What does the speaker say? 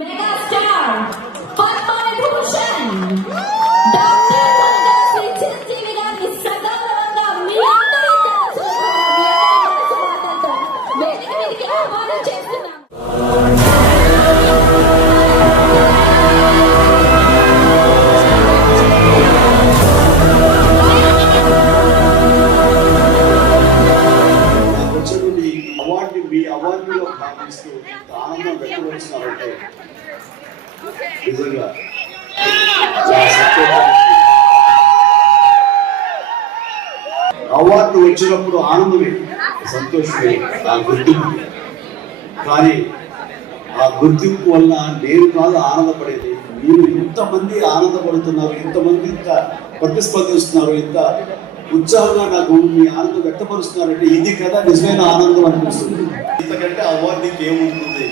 Megastar Padma Vibhushan doctor కొనగా శ్రీ చిరంజీవి గారిని సగౌరవంగా మీ అందరూ తెలుసుకోవాలంటే వేదిక మీదకి ఆహ్వానం చేస్తున్నాం. అవార్డులో భావిస్తూ ఆనందం వ్యక్తపరుస్తున్నారంటే నిజంగా అవార్డు వచ్చినప్పుడు ఆనందమే, సంతోషమే, ఆ గుర్తింపు. కానీ ఆ గుర్తింపు వల్ల నేను కాదు ఆనందపడేది, మీరు ఇంతమంది ఆనందపడుతున్నారు, ఇంతమంది ఇంత ప్రతిస్పందిస్తున్నారు, ఇంత ఉత్సాహంగా నాకు మీ ఆనందం వ్యక్తపరుస్తున్నారంటే ఇది కదా నిజమైన ఆనందం అనిపిస్తుంది. ఇంతకంటే అవార్డుకి ఏముంటుంది?